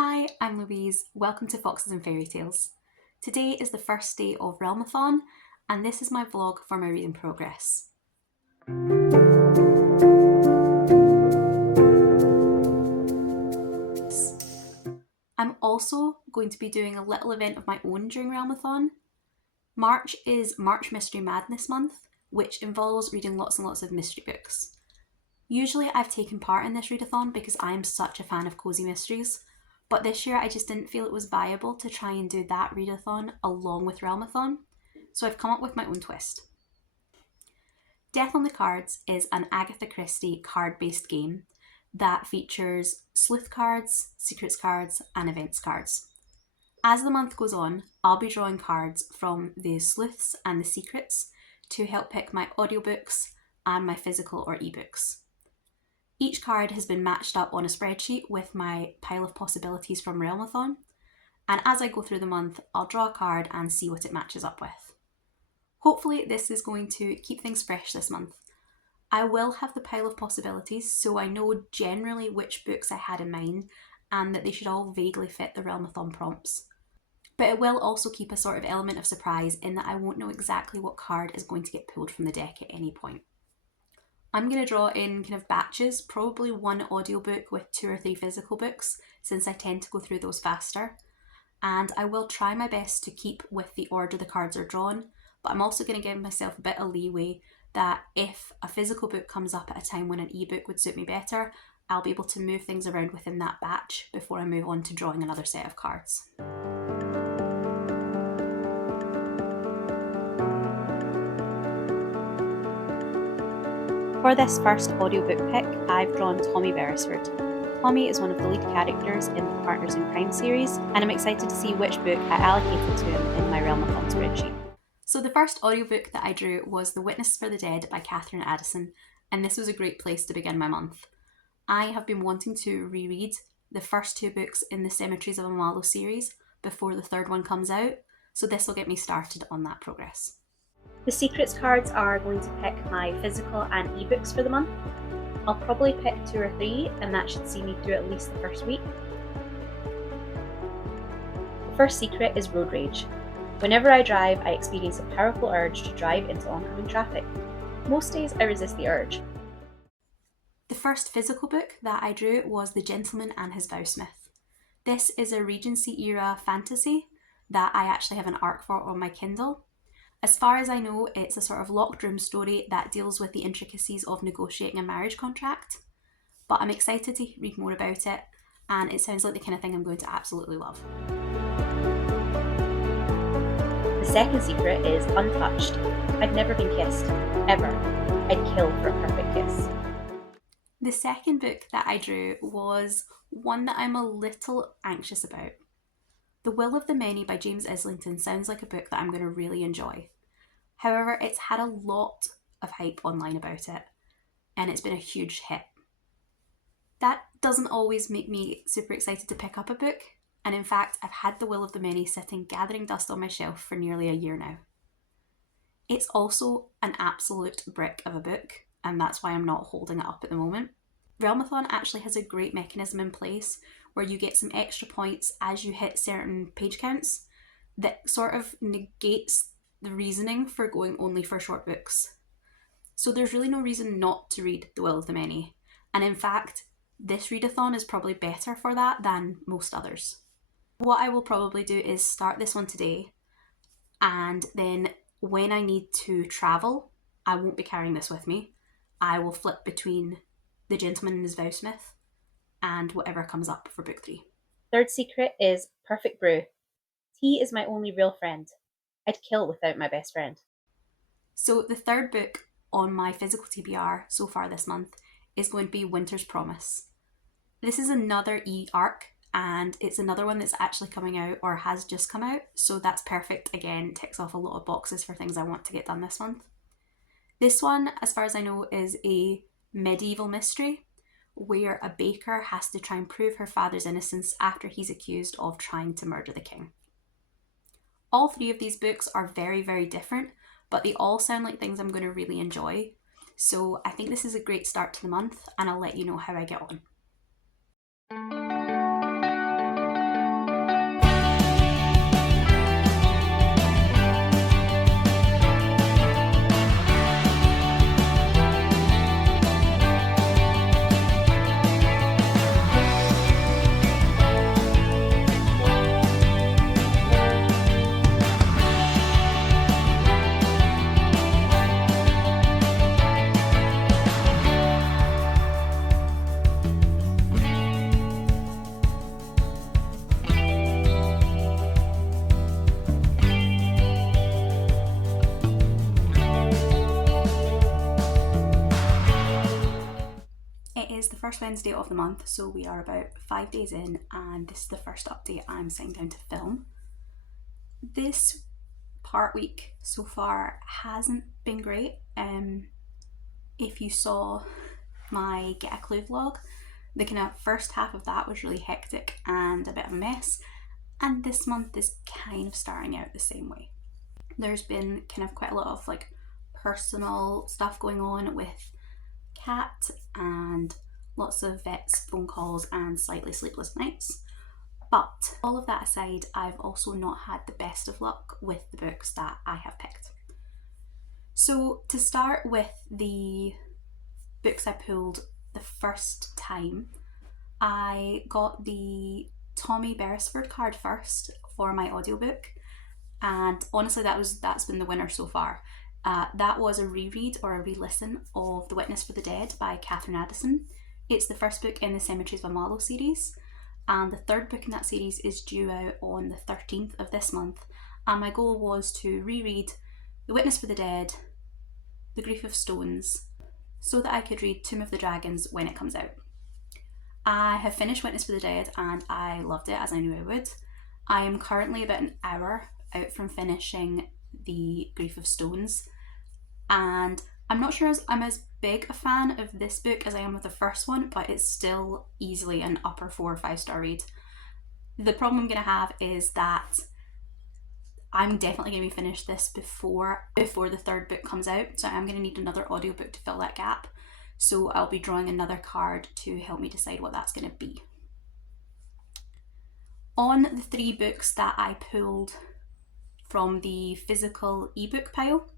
Hi, I'm Louise. Welcome to Foxes and Fairy Tales. Today is the first day of Realmathon, and this is my vlog for my reading progress. I'm also going to be doing a little event of my own during Realmathon. March is March Mystery Madness month, which involves reading lots and lots of mystery books. Usually I've taken part in this readathon because I am such a fan of cozy mysteries, but this year I just didn't feel it was viable to try and do that readathon along with Realmathon, so I've come up with my own twist. Death on the Cards is an Agatha Christie card-based game that features sleuth cards, secrets cards, and events cards. As the month goes on, I'll be drawing cards from the sleuths and the secrets to help pick my audiobooks and my physical or ebooks. Each card has been matched up on a spreadsheet with my pile of possibilities from Realmathon, and as I go through the month, I'll draw a card and see what it matches up with. Hopefully this is going to keep things fresh this month. I will have the pile of possibilities, so I know generally which books I had in mind and that they should all vaguely fit the Realmathon prompts. But it will also keep a sort of element of surprise in that I won't know exactly what card is going to get pulled from the deck at any point. I'm going to draw in kind of batches, probably one audiobook with 2 or 3 physical books, since I tend to go through those faster. And I will try my best to keep with the order the cards are drawn, but I'm also going to give myself a bit of leeway that if a physical book comes up at a time when an ebook would suit me better, I'll be able to move things around within that batch before I move on to drawing another set of cards. For this first audiobook pick, I've drawn Tommy Beresford. Tommy is one of the lead characters in the Partners in Crime series, and I'm excited to see which book I allocated to him in my Realmathon spreadsheet. So the first audiobook that I drew was The Witness for the Dead by Katherine and Addison, and this was a great place to begin my month. I have been wanting to reread the first 2 books in the Cemeteries of Amalo series before the third one comes out, so this will get me started on that progress. The secrets cards are going to pick my physical and ebooks for the month. I'll probably pick 2 or 3, and that should see me through at least the first week. The first secret is road rage. Whenever I drive, I experience a powerful urge to drive into oncoming traffic. Most days I resist the urge. The first physical book that I drew was The Gentleman and His Vowsmith. This is a Regency era fantasy that I actually have an arc for on my Kindle. As far as I know, it's a sort of locked room story that deals with the intricacies of negotiating a marriage contract, but I'm excited to read more about it, and it sounds like the kind of thing I'm going to absolutely love. The second secret is Untouched. I've never been kissed, ever. I'd kill for a perfect kiss. The second book that I drew was one that I'm a little anxious about. The Will of the Many by James Islington sounds like a book that I'm going to really enjoy. However, it's had a lot of hype online about it, and it's been a huge hit. That doesn't always make me super excited to pick up a book, and in fact, I've had The Will of the Many sitting gathering dust on my shelf for nearly a year now. It's also an absolute brick of a book, and that's why I'm not holding it up at the moment. Realmathon actually has a great mechanism in place where you get some extra points as you hit certain page counts that sort of negates the reasoning for going only for short books. So there's really no reason not to read The Will of the Many, and in fact, this readathon is probably better for that than most others. What I will probably do is start this one today, and then when I need to travel, I won't be carrying this with me. I will flip between The Gentleman and His Vowsmith and whatever comes up for book 3. Third secret is Perfect Brew. Tea is my only real friend. I'd kill without my best friend. So the third book on my physical TBR so far this month is going to be Winter's Promise. This is another e-arc, and it's another one that's actually coming out or has just come out, so that's perfect. Again, ticks off a lot of boxes for things I want to get done this month. This one, as far as I know, is a medieval mystery where a baker has to try and prove her father's innocence after he's accused of trying to murder the king. All 3 of these books are very, very different, but they all sound like things I'm going to really enjoy. So I think this is a great start to the month, and I'll let you know how I get on. first Wednesday of the month, so we are about 5 days in, and this is the first update I'm sitting down to film. This part week so far hasn't been great. If you saw my Get a Clue vlog, the kind of first half of that was really hectic and a bit of a mess, and this month is kind of starting out the same way. There's been kind of quite a lot of like personal stuff going on with Cat and lots of vets, phone calls and slightly sleepless nights. But all of that aside, I've also not had the best of luck with the books that I have picked. So to start with the books I pulled the first time, I got the Tommy Beresford card first for my audiobook, and honestly that's been the winner so far. That was a reread or a re-listen of The Witness for the Dead by Katherine Addison. It's the first book in the Cemeteries of Marlowe series, and the third book in that series is due out on the 13th of this month, and my goal was to reread The Witness for the Dead, The Grief of Stones, so that I could read Tomb of the Dragons when it comes out. I have finished Witness for the Dead and I loved it, as I knew I would. I am currently about an hour out from finishing The Grief of Stones, and I'm not sure I'm as big a fan of this book as I am of the first one, but it's still easily an upper 4 or 5 star read. The problem I'm going to have is that I'm definitely going to be finished this before the third book comes out, so I'm going to need another audiobook to fill that gap. So I'll be drawing another card to help me decide what that's going to be. On the 3 books that I pulled from the physical ebook pile,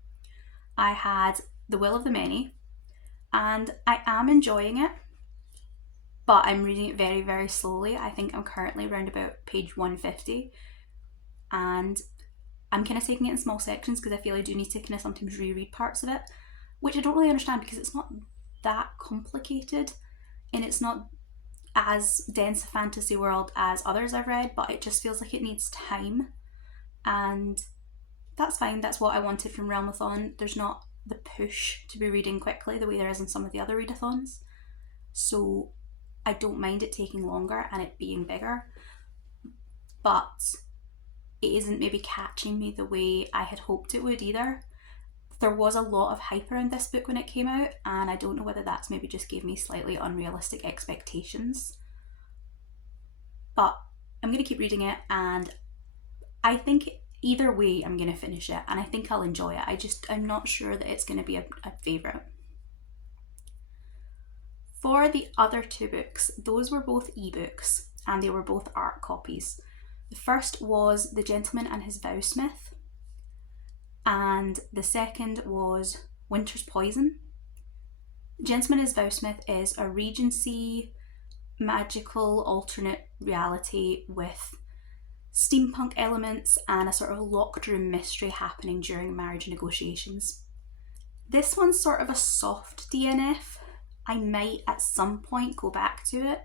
I had The Will of the Many, and I am enjoying it, but I'm reading it very, very slowly. I think I'm currently around about page 150, and I'm kind of taking it in small sections because I feel I do need to kind of sometimes reread parts of it, which I don't really understand because it's not that complicated and it's not as dense a fantasy world as others I've read, but it just feels like it needs time, and that's fine. That's what I wanted from Realmathon. There's not the push to be reading quickly the way there is in some of the other readathons, so I don't mind it taking longer and it being bigger, but it isn't maybe catching me the way I had hoped it would either. There was a lot of hype around this book when it came out, and I don't know whether that's maybe just gave me slightly unrealistic expectations, but I'm going to keep reading it, and I think either way I'm going to finish it, and I think I'll enjoy it. I'm not sure that it's going to be a favourite. For the other 2 books, those were both ebooks and they were both art copies. The first was The Gentleman and His Vowsmith, and the second was Winter's Poison. Gentleman and His Vowsmith is a Regency magical alternate reality with steampunk elements and a sort of locked room mystery happening during marriage negotiations. This one's sort of a soft DNF. I might at some point go back to it.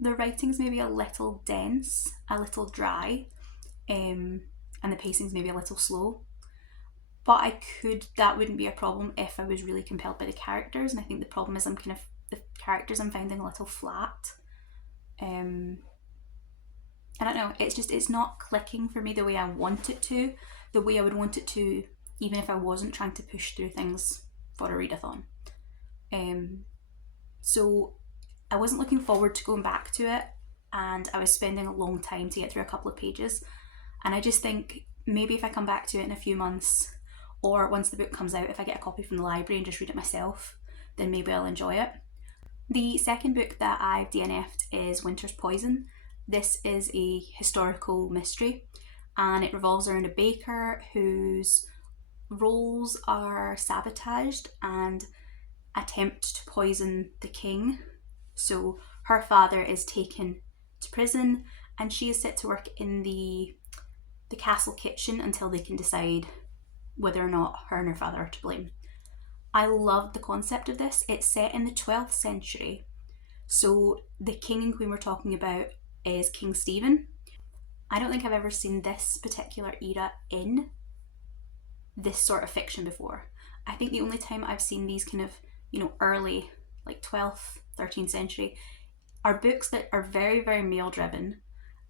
The writing's maybe a little dense, a little dry, and the pacing's maybe a little slow. But that wouldn't be a problem if I was really compelled by the characters, and I think the problem is the characters I'm finding a little flat. I don't know, it's not clicking for me the way I want it to, the way I would want it to even if I wasn't trying to push through things for a readathon. So I wasn't looking forward to going back to it, and I was spending a long time to get through a couple of pages, and I just think maybe if I come back to it in a few months, or once the book comes out, if I get a copy from the library and just read it myself, then maybe I'll enjoy it. The second book that I've DNF'd is Winter's Poison. This is a historical mystery, and it revolves around a baker whose roles are sabotaged and attempt to poison the king. So her father is taken to prison, and she is set to work in the castle kitchen until they can decide whether or not her and her father are to blame. I love the concept of this. It's set in the 12th century, so the king and queen we're talking about is King Stephen. I don't think I've ever seen this particular era in this sort of fiction before. I think the only time I've seen these kind of, early, like 12th 13th century, are books that are very, very male driven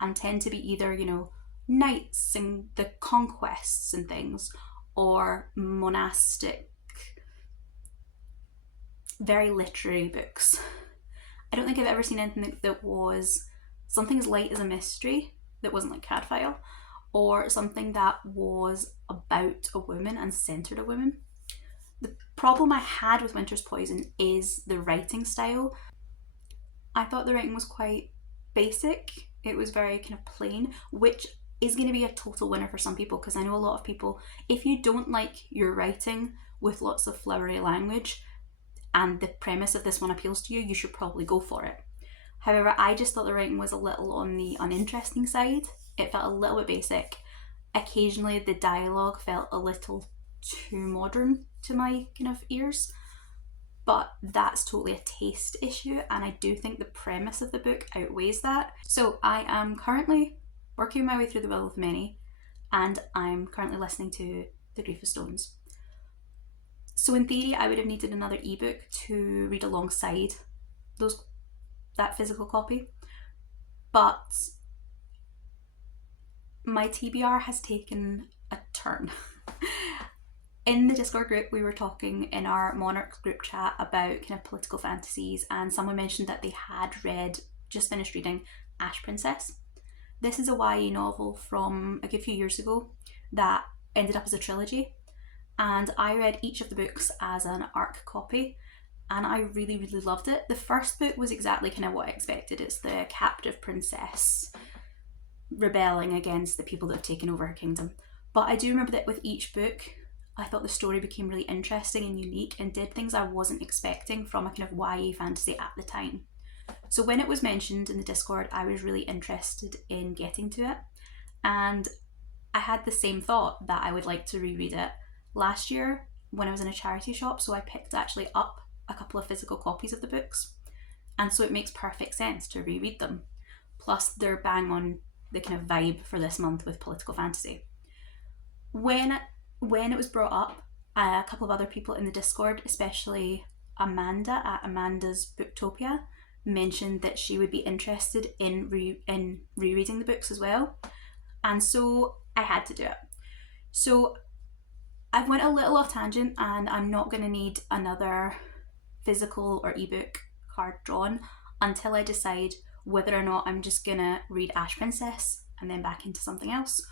and tend to be either, you know, knights and the conquests and things, or monastic, very literary books. I don't think I've ever seen anything that was something as light as a mystery that wasn't like Cadfile, or something that was about a woman and centered a woman. The problem I had with Winter's Poison is the writing style. I thought the writing was quite basic. It was very kind of plain, which is going to be a total winner for some people, because I know a lot of people, if you don't like your writing with lots of flowery language and the premise of this one appeals to you, you should probably go for it. However, I just thought the writing was a little on the uninteresting side. It felt a little bit basic. Occasionally the dialogue felt a little too modern to my kind of ears, but that's totally a taste issue, and I do think the premise of the book outweighs that. So I am currently working my way through The Will of the Many, and I'm currently listening to The Grief of Stones. So in theory, I would have needed another ebook to read alongside that physical copy, but my TBR has taken a turn. In the Discord group, we were talking in our Monarch group chat about kind of political fantasies, and someone mentioned that they had just finished reading Ash Princess. This is a YA novel from a good few years ago that ended up as a trilogy, and I read each of the books as an ARC copy, and I really, really loved it. The first book was exactly kind of what I expected. It's the captive princess rebelling against the people that have taken over her kingdom. But I do remember that with each book, I thought the story became really interesting and unique and did things I wasn't expecting from a kind of YA fantasy at the time. So when it was mentioned in the Discord, I was really interested in getting to it. And I had the same thought that I would like to reread it last year when I was in a charity shop. So I picked actually up a couple of physical copies of the books. And so it makes perfect sense to reread them. Plus they're bang on the kind of vibe for this month with political fantasy. When it was brought up, a couple of other people in the Discord, especially Amanda at Amanda's Booktopia, mentioned that she would be interested in rereading the books as well. And so I had to do it. So I went a little off tangent, and I'm not going to need another physical or ebook card drawn until I decide whether or not I'm just going to read Ash Princess and then back into something else,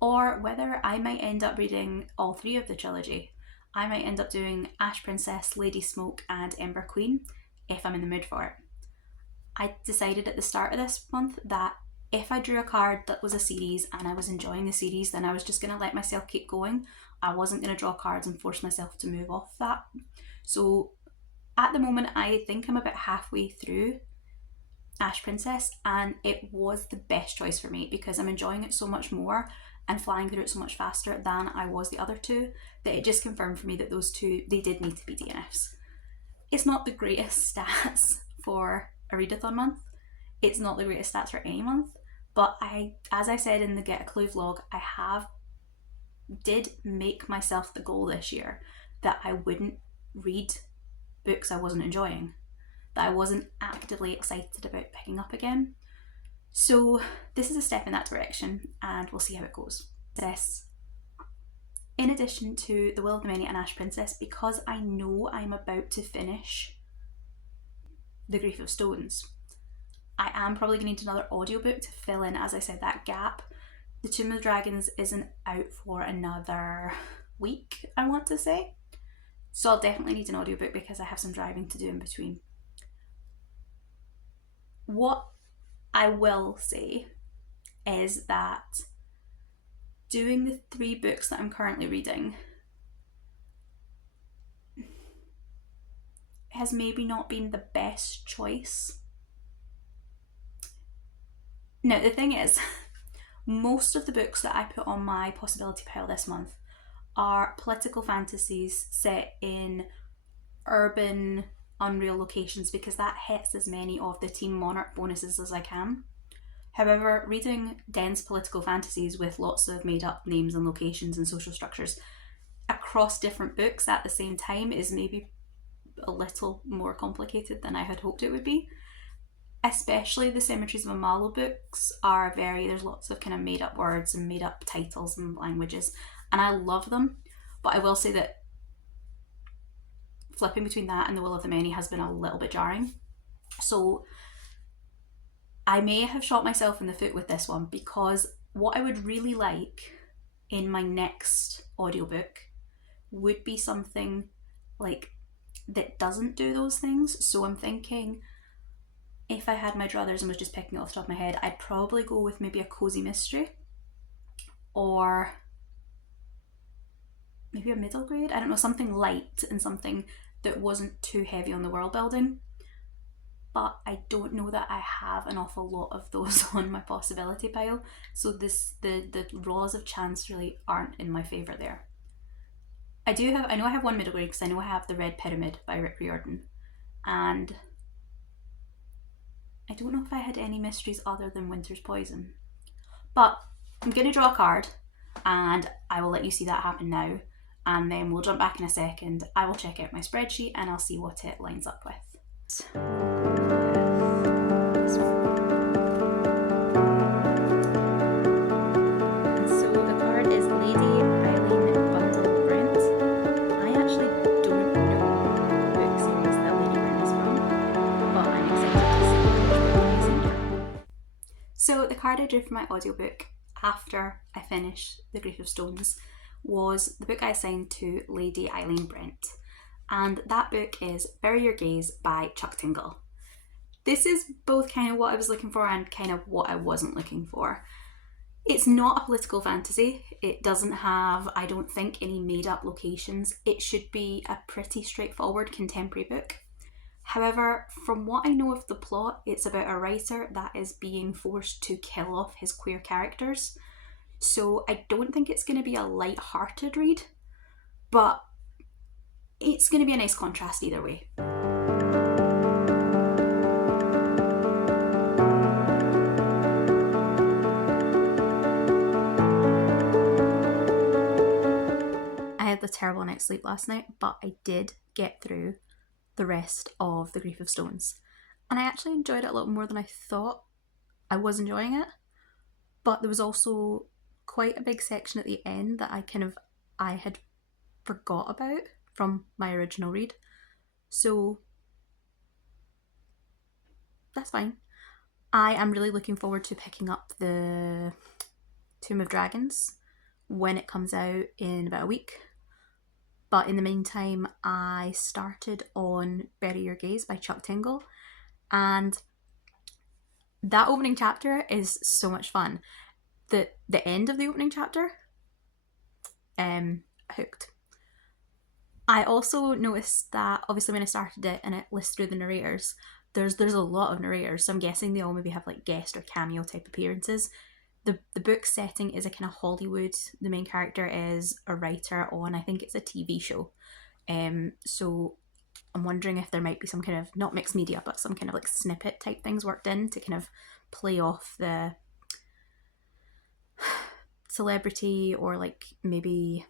or whether I might end up reading all three of the trilogy. I might end up doing Ash Princess, Lady Smoke and Ember Queen if I'm in the mood for it. I decided at the start of this month that if I drew a card that was a series and I was enjoying the series, then I was just going to let myself keep going. I wasn't going to draw cards and force myself to move off that. So at the moment, I think I'm about halfway through Ash Princess, and it was the best choice for me because I'm enjoying it so much more and flying through it so much faster than I was the other two, that it just confirmed for me that those two, they did need to be DNFs. It's not the greatest stats for a readathon month. It's not the greatest stats for any month, but as I said in the Get a Clue vlog, I did make myself the goal this year that I wouldn't read books I wasn't enjoying, that I wasn't actively excited about picking up again. So this is a step in that direction, and we'll see how it goes. This, in addition to The Will of the Many and Ash Princess, because I know I'm about to finish The Grief of Stones, I am probably going to need another audiobook to fill in, as I said, that gap. The Tomb of the Dragons isn't out for another week, I want to say. So I'll definitely need an audiobook because I have some driving to do in between. What I will say is that doing the 3 books that I'm currently reading has maybe not been the best choice. Now, the thing is, most of the books that I put on my possibility pile this month are political fantasies set in urban, unreal locations because that hits as many of the Team Monarch bonuses as I can. However, reading dense political fantasies with lots of made up names and locations and social structures across different books at the same time is maybe a little more complicated than I had hoped it would be. Especially the Cemeteries of Amalur books are there's lots of kind of made up words and made up titles and languages, and I love them, but I will say that flipping between that and The Will of the Many has been a little bit jarring. So I may have shot myself in the foot with this one, because what I would really like in my next audiobook would be something like that doesn't do those things. So I'm thinking, if I had my druthers and was just picking it off the top of my head, I'd probably go with maybe a cozy mystery, or maybe a middle grade, I don't know, something light and something that wasn't too heavy on the world building. But I don't know that I have an awful lot of those on my possibility pile, so the Laws of Chance really aren't in my favour there. I know I have one middle grade, because I know I have The Red Pyramid by Rick Riordan, and I don't know if I had any mysteries other than Winter's Poison. But I'm going to draw a card, and I will let you see that happen now, and then we'll jump back in a second. I will check out my spreadsheet and I'll see what it lines up with. So the card is Lady Eileen Bundle Brent. I actually don't know the book series that Lady Brent is from, but I'm excited to see which one is in. So the card I drew for my audiobook after I finished The Grief of Stones was the book I assigned to Lady Eileen Brent, and that book is Bury Your Gaze by Chuck Tingle. This is both kind of what I was looking for and kind of what I wasn't looking for. It's not a political fantasy. It doesn't have, I don't think, any made up locations. It should be a pretty straightforward contemporary book. However, from what I know of the plot, it's about a writer that is being forced to kill off his queer characters. So I don't think it's going to be a light-hearted read, but it's going to be a nice contrast either way. I had a terrible night's sleep last night, but I did get through the rest of The Grief of Stones, and I actually enjoyed it a lot more than I thought I was enjoying it. But there was also quite a big section at the end that I had forgot about from my original read, so that's fine. I am really looking forward to picking up the Tomb of Dragons when it comes out in about a week. But in the meantime, I started on Bury Your Gaze by Chuck Tingle, and that opening chapter is so much fun. The end of the opening chapter, hooked. I also noticed that obviously when I started it and it lists through the narrators, there's a lot of narrators, so I'm guessing they all maybe have like guest or cameo type appearances. The book setting is a kind of Hollywood. The main character is a writer on, I think it's a TV show. So I'm wondering if there might be some kind of, not mixed media, but some kind of like snippet type things worked in to kind of play off the celebrity, or like maybe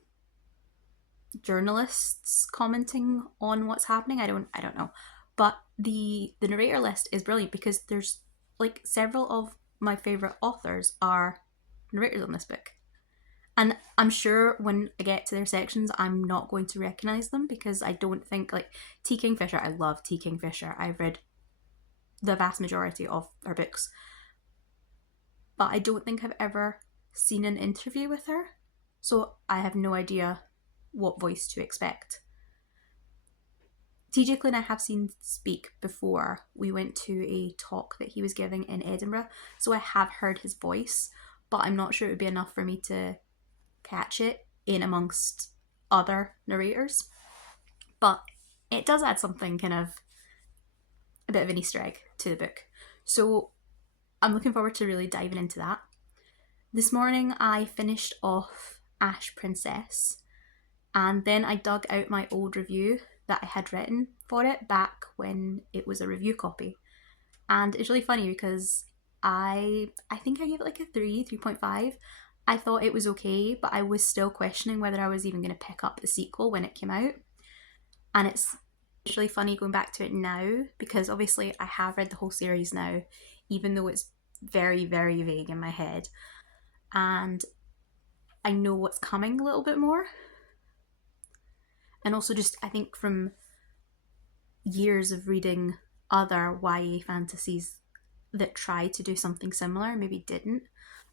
journalists commenting on what's happening. I don't know. But the narrator list is brilliant, because there's like several of my favourite authors are narrators on this book. And I'm sure when I get to their sections, I'm not going to recognise them, because I don't think, like, T. Kingfisher, I love T. Kingfisher. I've read the vast majority of her books. But I don't think I've ever seen an interview with her. So I have no idea what voice to expect. TJ Klune I have seen speak before. We went to a talk that he was giving in Edinburgh, so I have heard his voice, but I'm not sure it would be enough for me to catch it in amongst other narrators. But it does add something, kind of a bit of an Easter egg to the book. So I'm looking forward to really diving into that. This morning I finished off Ash Princess, and then I dug out my old review that I had written for it back when it was a review copy. And it's really funny because I think I gave it like a 3.5. I thought it was okay, but I was still questioning whether I was even going to pick up the sequel when it came out. And it's It's really funny going back to it now, because obviously I have read the whole series now, even though it's very, very vague in my head. And I know what's coming a little bit more. And also just, I think from years of reading other YA fantasies that tried to do something similar, maybe didn't,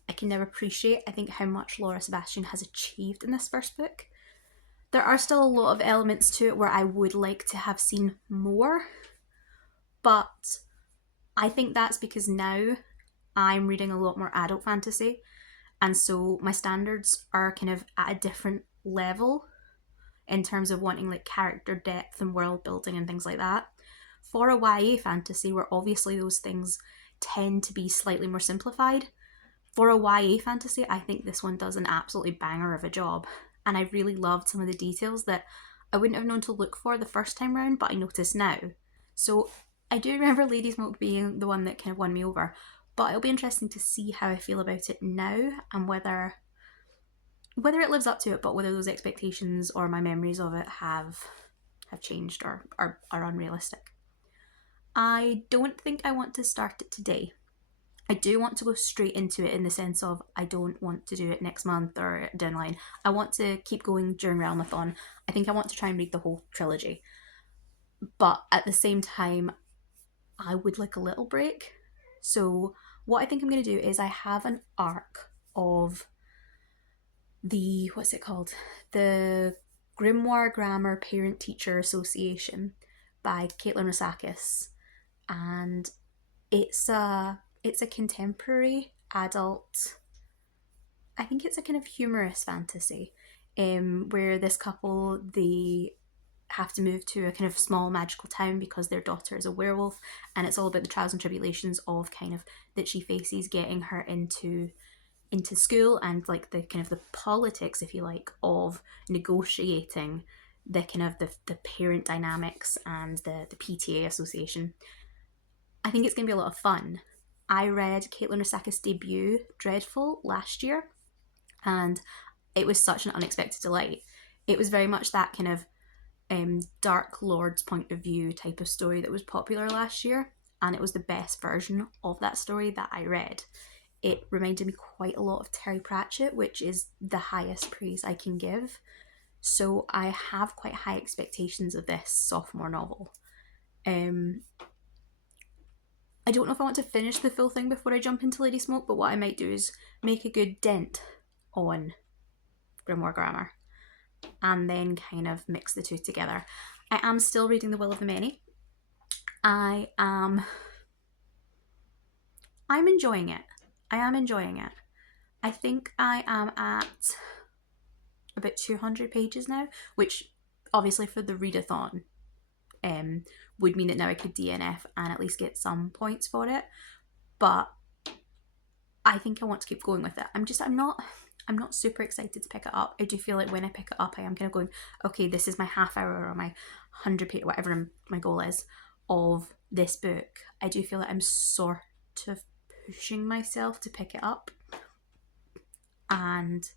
I can now appreciate, I think, how much Laura Sebastian has achieved in this first book. There are still a lot of elements to it where I would like to have seen more, but I think that's because now I'm reading a lot more adult fantasy, and so my standards are kind of at a different level in terms of wanting like character depth and world building and things like that. For a YA fantasy, where obviously those things tend to be slightly more simplified, for a YA fantasy, I think this one does an absolutely banger of a job. And I really loved some of the details that I wouldn't have known to look for the first time round, but I noticed now. So I do remember Lady Smoke being the one that kind of won me over, but it'll be interesting to see how I feel about it now, and whether it lives up to it, but whether those expectations or my memories of it have changed or are unrealistic. I don't think I want to start it today. I do want to go straight into it, in the sense of I don't want to do it next month or down the line. I want to keep going during Realmathon. I think I want to try and read the whole trilogy. But at the same time, I would like a little break. So what I think I'm going to do is, I have an arc of the, what's it called? The Grimoire Grammar Parent Teacher Association by Caitlin Rozakis. And it's a contemporary adult, I think it's a kind of humorous fantasy, where this couple, they have to move to a kind of small magical town because their daughter is a werewolf, and it's all about the trials and tribulations of kind of that she faces getting her into school, and like the kind of the politics, if you like, of negotiating the kind of the parent dynamics and the PTA association. I think it's going to be a lot of fun. I read Caitlin Rozakis' debut, Dreadful, last year, and it was such an unexpected delight. It was very much that kind of Dark Lord's point of view type of story that was popular last year, and it was the best version of that story that I read. It reminded me quite a lot of Terry Pratchett, which is the highest praise I can give. So I have quite high expectations of this sophomore novel. I don't know if I want to finish the full thing before I jump into Lady Smoke, but what I might do is make a good dent on Grimoire Grammar and then kind of mix the two together. I am still reading The Will of the Many. I'm enjoying it. I think I am at about 200 pages now, which obviously for the readathon would mean that now I could DNF and at least get some points for it. But I think I want to keep going with it. I'm not super excited to pick it up. I do feel like when I pick it up, I am kind of going, okay, this is my half hour or my 100 page, whatever my goal is, of this book. I do feel like I'm sort of pushing myself to pick it up. And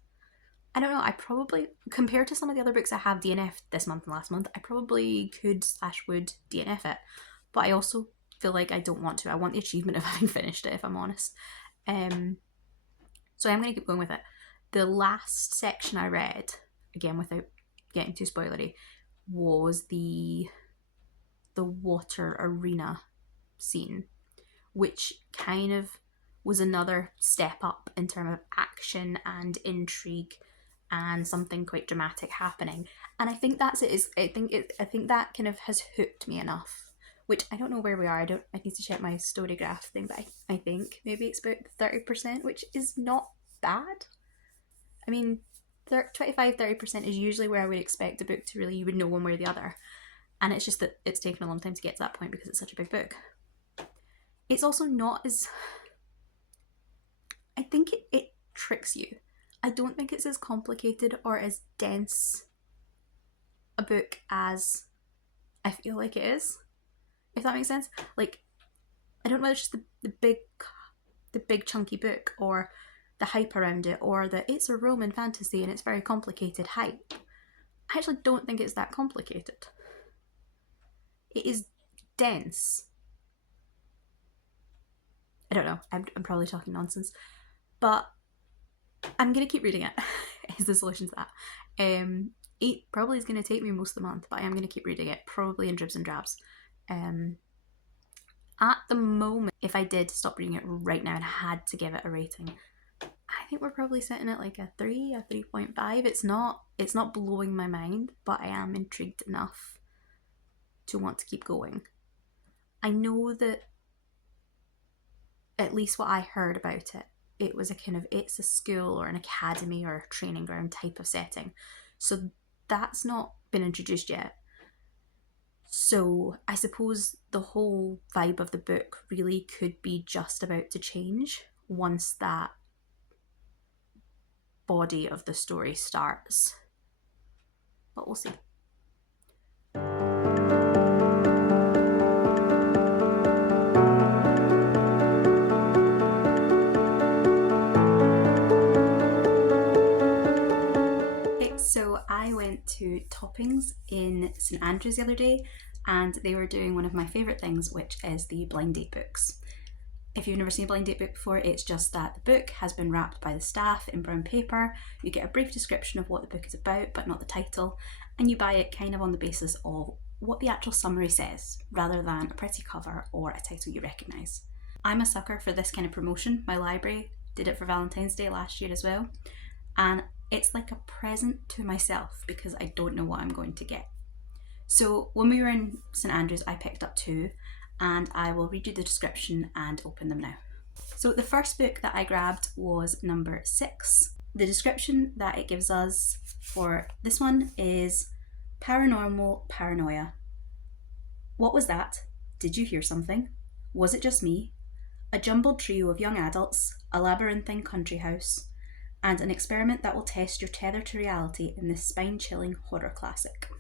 I don't know, I probably, compared to some of the other books I have DNF'd this month and last month, I probably could / would DNF it. But I also feel like I don't want to. I want the achievement of having finished it, if I'm honest. So I'm going to keep going with it. The last section I read, again without getting too spoilery, was the water arena scene, which kind of was another step up in terms of action and intrigue and something quite dramatic happening. And I think that's it. I think that kind of has hooked me enough. Which I don't know where we are. I need to check my Storygraph thing, but I think maybe it's about 30%, which is not bad. I mean, 25-30% is usually where I would expect a book to really, you would know one way or the other. And it's just that it's taken a long time to get to that point because it's such a big book. It's also not as... I think it tricks you. I don't think it's as complicated or as dense a book as I feel like it is. If that makes sense. Like, I don't know whether it's just the big chunky book, or the hype around it, or that it's a Roman fantasy and it's very complicated hype. I actually don't think it's that complicated. It is dense. I don't know, I'm probably talking nonsense, but I'm going to keep reading it is the solution to that. It probably is going to take me most of the month, but I am going to keep reading it, probably in dribs and drabs. At the moment, if I did stop reading it right now and had to give it a rating, I think we're probably sitting at like a 3, a 3.5. It's not blowing my mind, but I am intrigued enough to want to keep going. I know that at least what I heard about it, it was a kind of, it's a school or an academy or a training ground type of setting. So that's not been introduced yet. So I suppose the whole vibe of the book really could be just about to change once that body of the story starts. But we'll see. So I went to Toppings in St Andrews the other day, and they were doing one of my favourite things, which is the blind date books. If you've never seen a blind date book before, it's just that the book has been wrapped by the staff in brown paper. You get a brief description of what the book is about, but not the title, and you buy it kind of on the basis of what the actual summary says, rather than a pretty cover or a title you recognise. I'm a sucker for this kind of promotion. My library did it for Valentine's Day last year as well, and it's like a present to myself because I don't know what I'm going to get. So when we were in St Andrews, I picked up 2, and I will read you the description and open them now. So the first book that I grabbed was number 6. The description that it gives us for this one is Paranormal Paranoia. What was that? Did you hear something? Was it just me? A jumbled trio of young adults, a labyrinthine country house, and an experiment that will test your tether to reality in this spine-chilling horror classic.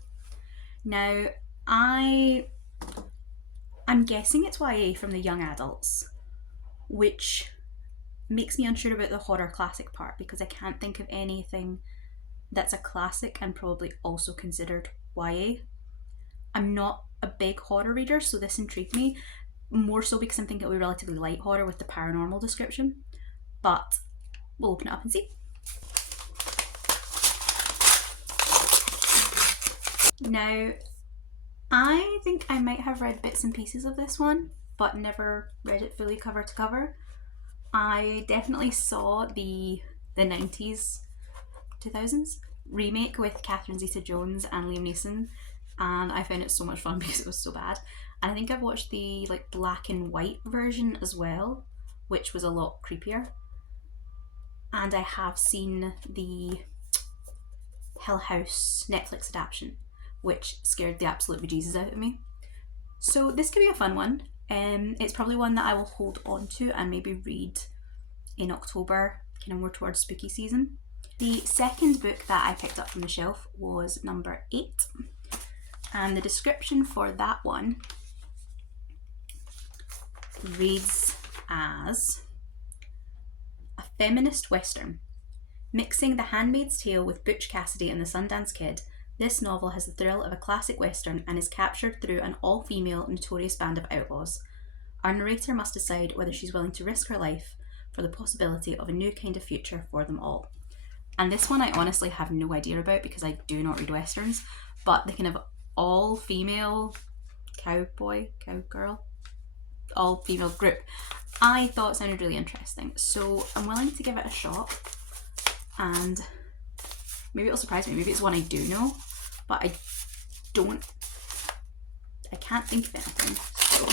Now, I'm guessing it's YA from the young adults, which makes me unsure about the horror classic part because I can't think of anything that's a classic and probably also considered YA. I'm not a big horror reader, so this intrigued me, more so because I'm thinking it'll be relatively light horror with the paranormal description, but we'll open it up and see. Now, I think I might have read bits and pieces of this one, but never read it fully cover to cover. I definitely saw the 90s, 2000s remake with Catherine Zeta-Jones and Liam Neeson, and I found it so much fun because it was so bad. And I think I've watched the like black and white version as well, which was a lot creepier. And I have seen the Hill House Netflix adaptation, which scared the absolute bejesus out of me. So this could be a fun one. It's probably one that I will hold on to and maybe read in October, kind of more towards spooky season. The second book that I picked up from the shelf was number 8, and the description for that one reads as a feminist western. Mixing The Handmaid's Tale with Butch Cassidy and the Sundance Kid, this novel has the thrill of a classic western and is captured through an all-female notorious band of outlaws. Our narrator must decide whether she's willing to risk her life for the possibility of a new kind of future for them all. And this one I honestly have no idea about because I do not read westerns, but the kind of all-female cowgirl, all-female group, I thought sounded really interesting. So I'm willing to give it a shot, and maybe it'll surprise me. Maybe it's one I do know, but I can't think of anything. So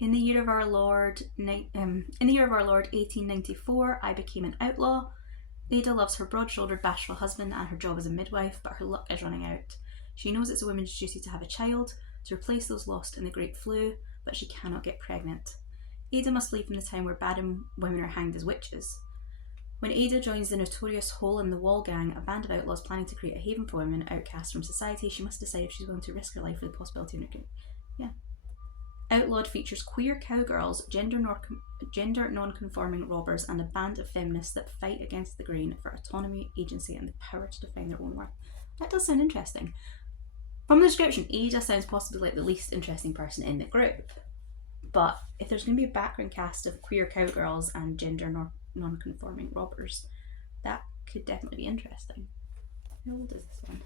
in the year of our Lord 1894, I became an outlaw. Ada loves her broad-shouldered, bashful husband and her job as a midwife, but her luck is running out. She knows it's a woman's duty to have a child, to replace those lost in the Great Flu, but she cannot get pregnant. Ada must flee from the time where bad women are hanged as witches. When Ada joins the notorious Hole in the Wall gang, a band of outlaws planning to create a haven for women outcast from society, she must decide if she's willing to risk her life for the possibility of yeah. Outlawed features queer cowgirls, gender non-conforming robbers, and a band of feminists that fight against the grain for autonomy, agency, and the power to define their own worth. That does sound interesting. From the description, Ada sounds possibly like the least interesting person in the group. But if there's going to be a background cast of queer cowgirls and gender non-conforming robbers, that could definitely be interesting. How old is this one?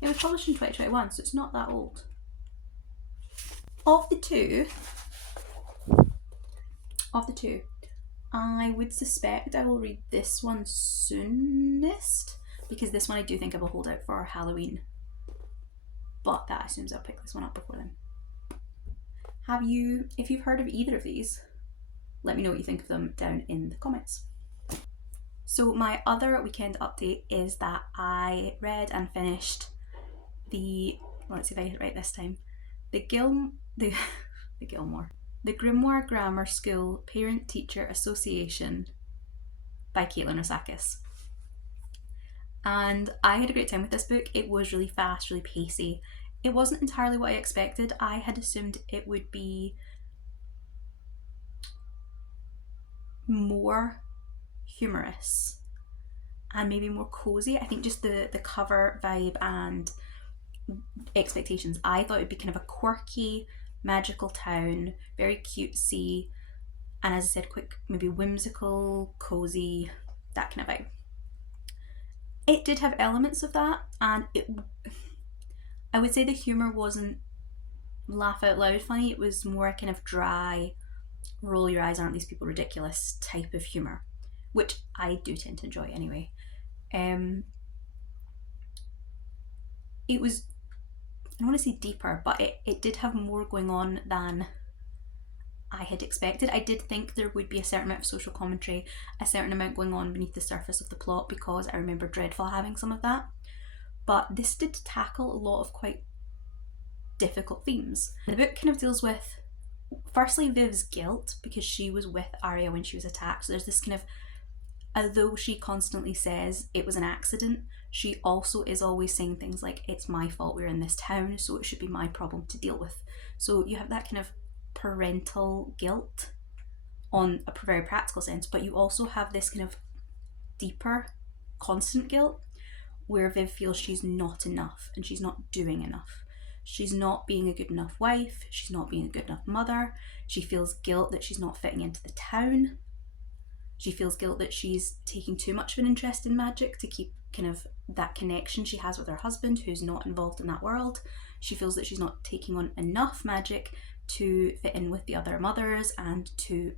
It was published in 2021, so it's not that old. Of the two, I would suspect I will read this one soonest, because this one I do think I will hold out for Halloween. But that assumes I'll pick this one up before then. If you've heard of either of these, let me know what you think of them down in the comments. So my other weekend update is that I read and finished let's see if I get it right this time, the Grimoire Grammar School Parent Teacher Association by Caitlin Rozakis. And I had a great time with this book. It was really fast, really pacey. It wasn't entirely what I expected. I had assumed it would be more humorous and maybe more cozy. I think just the cover vibe and expectations. I thought it'd be kind of a quirky, magical town, very cutesy, and as I said, quick, maybe whimsical, cozy, that kind of vibe. It did have elements of that, and I would say the humour wasn't laugh out loud funny. It was more kind of dry, roll your eyes, aren't these people ridiculous type of humour, which I do tend to enjoy anyway. It was, I don't want to say deeper, but it did have more going on than I had expected. I did think there would be a certain amount of social commentary, a certain amount going on beneath the surface of the plot, because I remember Dreadful having some of that. But this did tackle a lot of quite difficult themes. The book kind of deals with, firstly, Viv's guilt, because she was with Arya when she was attacked. So there's this kind of, although she constantly says it was an accident, she also is always saying things like, it's my fault we're in this town, so it should be my problem to deal with. So you have that kind of parental guilt on a very practical sense, but you also have this kind of deeper, constant guilt where Viv feels she's not enough and she's not doing enough. She's not being a good enough wife, she's not being a good enough mother, she feels guilt that she's not fitting into the town, she feels guilt that she's taking too much of an interest in magic to keep kind of that connection she has with her husband who's not involved in that world. She feels that she's not taking on enough magic to fit in with the other mothers and to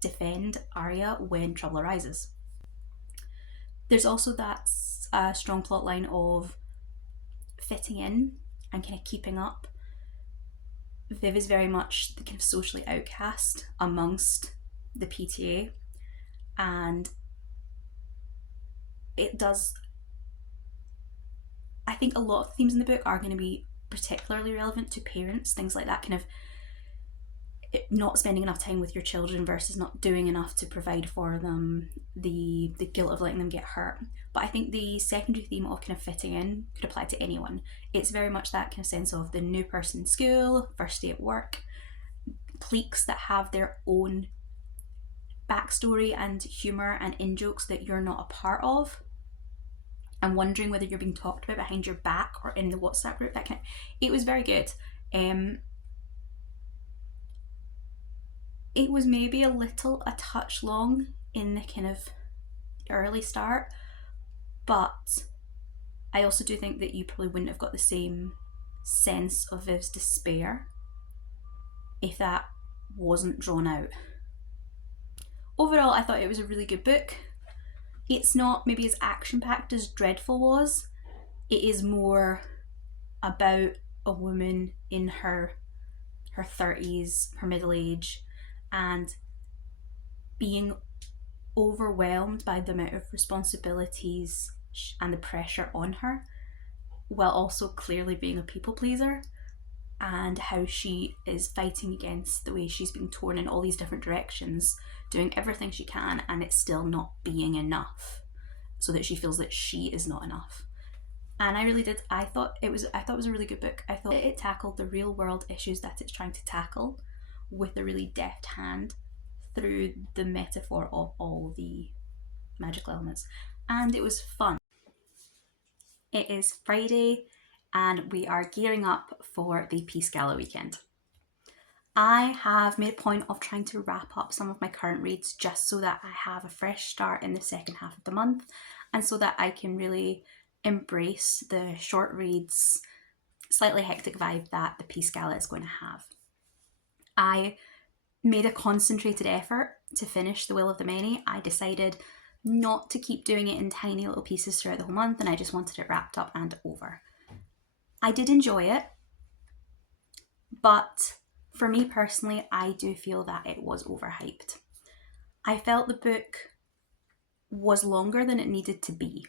defend Arya when trouble arises. There's also that strong plot line of fitting in and kind of keeping up. Viv is very much the kind of socially outcast amongst the PTA, and it does, I think a lot of the themes in the book are going to be particularly relevant to parents, things like that kind of not spending enough time with your children versus not doing enough to provide for them, the guilt of letting them get hurt. But I think the secondary theme of kind of fitting in could apply to anyone. It's very much that kind of sense of the new person in school, first day at work, cliques that have their own backstory and humour and in-jokes that you're not a part of, and wondering whether you're being talked about behind your back or in the WhatsApp group. That kind of, it was very good. It was maybe a touch long in the kind of early start, but I also do think that you probably wouldn't have got the same sense of Viv's despair if that wasn't drawn out. Overall, I thought it was a really good book. It's not maybe as action-packed as Dreadful was. It is more about a woman in her 30s, her middle age, and being overwhelmed by the amount of responsibilities and the pressure on her, while also clearly being a people pleaser, and how she is fighting against the way she's being torn in all these different directions, doing everything she can, and it's still not being enough, so that she feels that she is not enough. And I really did. I thought it was a really good book. I thought it tackled the real world issues that it's trying to tackle with a really deft hand through the metaphor of all the magical elements. And it was fun. It is Friday and we are gearing up for the Peace Gala weekend. I have made a point of trying to wrap up some of my current reads just so that I have a fresh start in the second half of the month, and so that I can really embrace the short reads, slightly hectic vibe that the Peace Gala is going to have. I made a concentrated effort to finish The Will of the Many. I decided not to keep doing it in tiny little pieces throughout the whole month, and I just wanted it wrapped up and over. I did enjoy it, but for me personally, I do feel that it was overhyped. I felt the book was longer than it needed to be.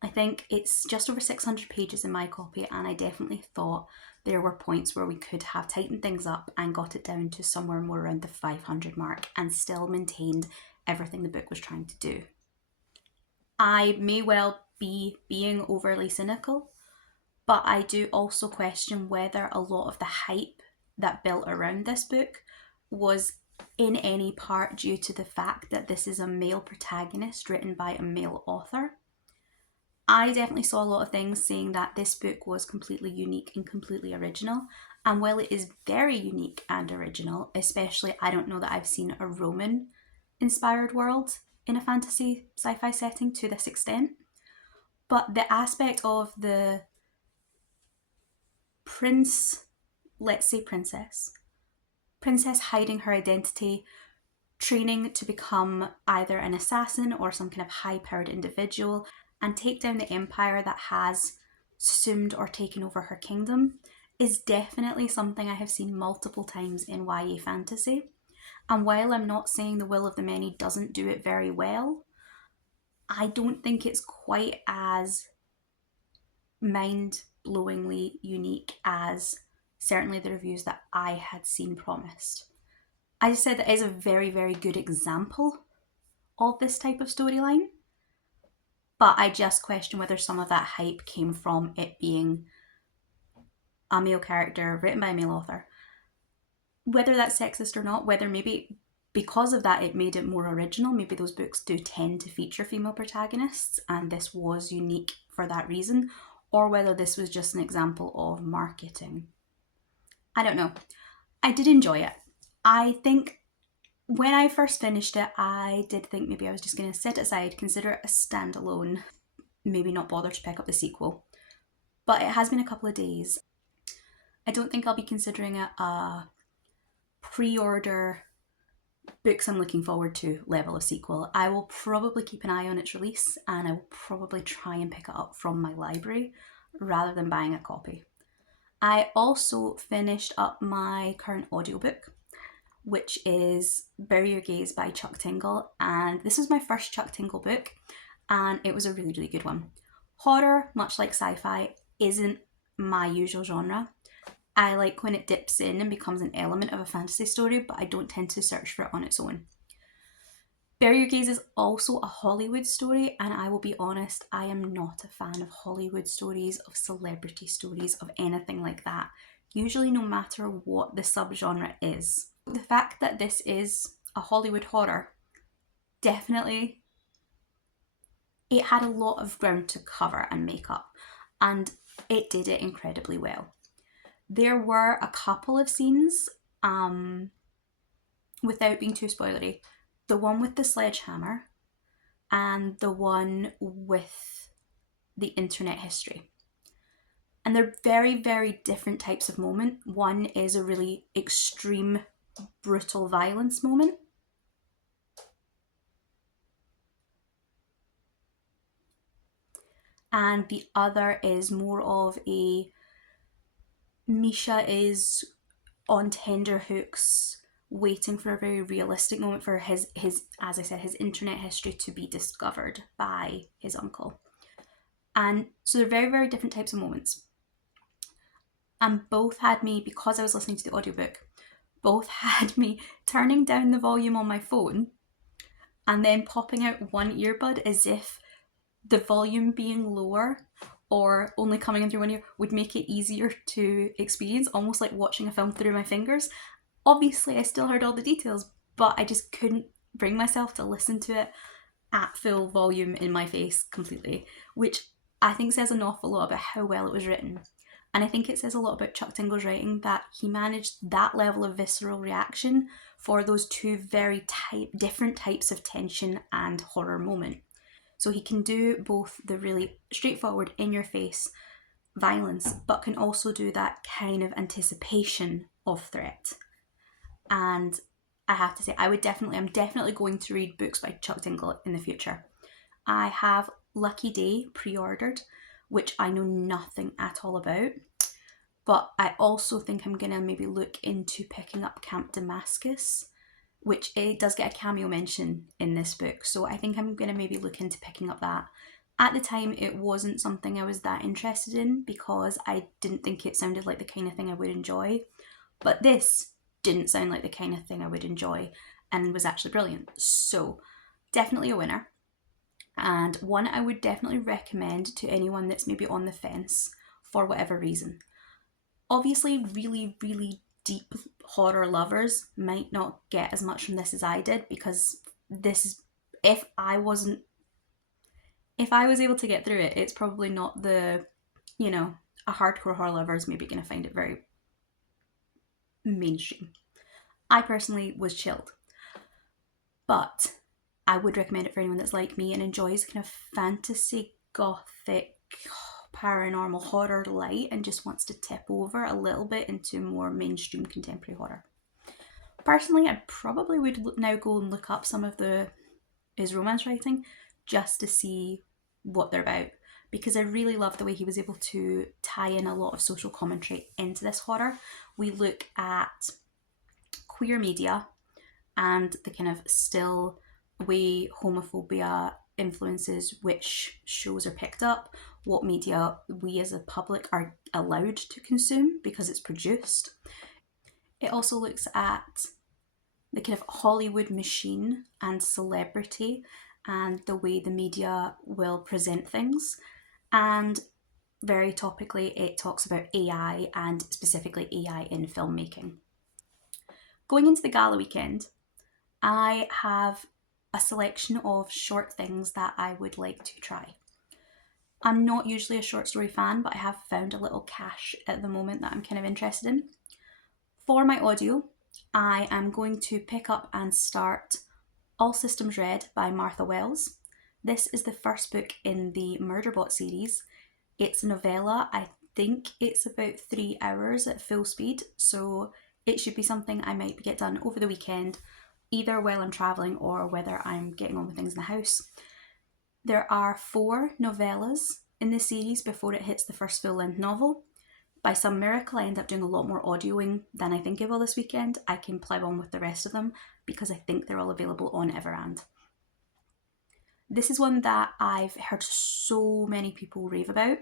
I think it's just over 600 pages in my copy, and I definitely thought there were points where we could have tightened things up and got it down to somewhere more around the 500 mark and still maintained everything the book was trying to do. I may well be being overly cynical, but I do also question whether a lot of the hype that built around this book was in any part due to the fact that this is a male protagonist written by a male author. I definitely saw a lot of things saying that this book was completely unique and completely original. And while it is very unique and original, especially I don't know that I've seen a Roman inspired world in a fantasy sci-fi setting to this extent. But the aspect of the princess hiding her identity, training to become either an assassin or some kind of high-powered individual and take down the empire that has assumed or taken over her kingdom, is definitely something I have seen multiple times in YA fantasy. And while I'm not saying The Will of the Many doesn't do it very well, I don't think it's quite as mind-blowingly unique as certainly the reviews that I had seen promised. I just said that is a very, very good example of this type of storyline, but I just question whether some of that hype came from it being a male character written by a male author. Whether that's sexist or not, whether maybe because of that it made it more original, maybe those books do tend to feature female protagonists and this was unique for that reason, or whether this was just an example of marketing. I don't know. I did enjoy it. I think when I first finished it, I did think maybe I was just going to set it aside, consider it a standalone, maybe not bother to pick up the sequel. But it has been a couple of days. I don't think I'll be considering it a pre-order books I'm looking forward to level of sequel. I will probably keep an eye on its release and I will probably try and pick it up from my library rather than buying a copy. I also finished up my current audiobook, which is Bury Your Gaze by Chuck Tingle, and this was my first Chuck Tingle book and it was a really, really good one. Horror, much like sci-fi, isn't my usual genre. I like when it dips in and becomes an element of a fantasy story, but I don't tend to search for it on its own. Bury Your Gaze is also a Hollywood story, and I will be honest, I am not a fan of Hollywood stories, of celebrity stories, of anything like that. Usually no matter what the subgenre is. The fact that this is a Hollywood horror, definitely, it had a lot of ground to cover and make up, and it did it incredibly well. There were a couple of scenes, without being too spoilery, the one with the sledgehammer and the one with the internet history. And they're very, very different types of moment. One is a really extreme, brutal violence moment. And the other is more of a Misha is on tenterhooks, waiting for a very realistic moment for his as I said, his internet history to be discovered by his uncle. And so they're very, very different types of moments. And both had me, because I was listening to the audiobook, both had me turning down the volume on my phone and then popping out one earbud as if the volume being lower or only coming in through one ear would make it easier to experience, almost like watching a film through my fingers. Obviously, I still heard all the details, but I just couldn't bring myself to listen to it at full volume in my face completely, which I think says an awful lot about how well it was written. And I think it says a lot about Chuck Tingle's writing that he managed that level of visceral reaction for those two very different types of tension and horror moment. So he can do both the really straightforward, in-your-face violence, but can also do that kind of anticipation of threat. And I have to say, I'm definitely going to read books by Chuck Tingle in the future. I have Lucky Day pre-ordered, which I know nothing at all about. But I also think I'm going to maybe look into picking up Camp Damascus, which it does get a cameo mention in this book. So I think I'm going to maybe look into picking up that. At the time, it wasn't something I was that interested in because I didn't think it sounded like the kind of thing I would enjoy. But this didn't sound like the kind of thing I would enjoy and was actually brilliant. So definitely a winner. And one I would definitely recommend to anyone that's maybe on the fence for whatever reason. Obviously, really, really deep horror lovers might not get as much from this as I did, because this is, if I was able to get through it, it's probably not the, a hardcore horror lover is maybe going to find it very mainstream. I personally was chilled. But I would recommend it for anyone that's like me and enjoys kind of fantasy, gothic, paranormal horror light and just wants to tip over a little bit into more mainstream contemporary horror. Personally, I probably would now go and look up some of his romance writing just to see what they're about, because I really love the way he was able to tie in a lot of social commentary into this horror. We look at queer media and the kind of still way homophobia influences which shows are picked up, what media we as a public are allowed to consume because it's produced. It also looks at the kind of Hollywood machine and celebrity and the way the media will present things. And very topically, it talks about AI and specifically AI in filmmaking. Going into the gala weekend, I have a selection of short things that I would like to try. I'm not usually a short story fan, but I have found a little cache at the moment that I'm kind of interested in. For my audio, I am going to pick up and start All Systems Red by Martha Wells. This is the first book in the Murderbot series. It's a novella. I think it's about 3 hours at full speed, so it should be something I might get done over the weekend, either while I'm travelling or whether I'm getting on with things in the house. There are 4 novellas in this series before it hits the first full-length novel. By some miracle, I end up doing a lot more audioing than I think I will this weekend. I can plough on with the rest of them because I think they're all available on Everand. This is one that I've heard so many people rave about,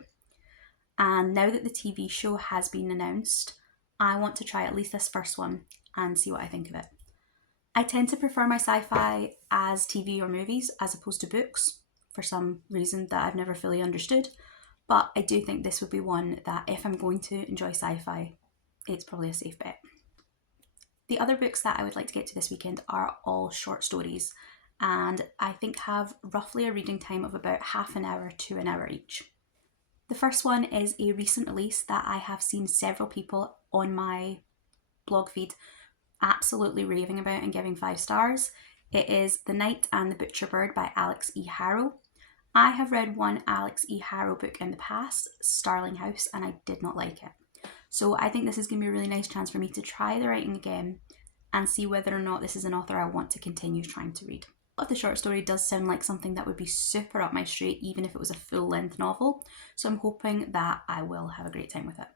and now that the TV show has been announced, I want to try at least this first one and see what I think of it. I tend to prefer my sci-fi as TV or movies as opposed to books for some reason that I've never fully understood, but I do think this would be one that if I'm going to enjoy sci-fi, it's probably a safe bet. The other books that I would like to get to this weekend are all short stories, and I think have roughly a reading time of about half an hour to an hour each. The first one is a recent release that I have seen several people on my blog feed absolutely raving about and giving 5 stars. It is The Night and the Butcherbird by Alix E. Harrow. I have read one Alix E. Harrow book in the past, Starling House, and I did not like it. So I think this is going to be a really nice chance for me to try the writing again and see whether or not this is an author I want to continue trying to read. But the short story does sound like something that would be super up my street, even if it was a full-length novel, so I'm hoping that I will have a great time with it.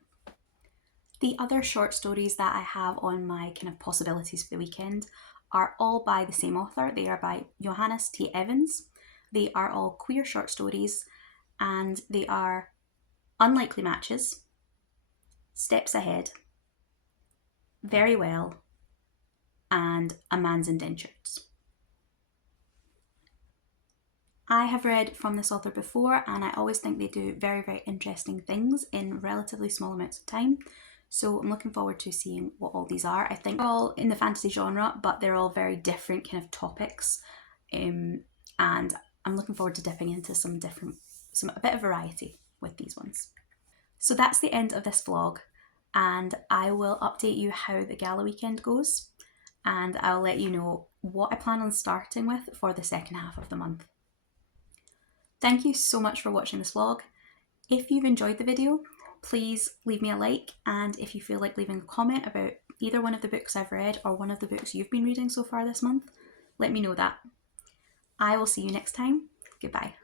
The other short stories that I have on my kind of possibilities for the weekend are all by the same author. They are by Johannes T. Evans. They are all queer short stories, and they are Unlikely Matches, Steps Ahead, Very Well, and A Man's Indentures. I have read from this author before, and I always think they do very, very interesting things in relatively small amounts of time. So I'm looking forward to seeing what all these are. I think they're all in the fantasy genre, but they're all very different kind of topics. And I'm looking forward to dipping into a bit of variety with these ones. So that's the end of this vlog, and I will update you how the gala weekend goes, and I'll let you know what I plan on starting with for the second half of the month. Thank you so much for watching this vlog. If you've enjoyed the video, please leave me a like, and if you feel like leaving a comment about either one of the books I've read or one of the books you've been reading so far this month, let me know that. I will see you next time. Goodbye.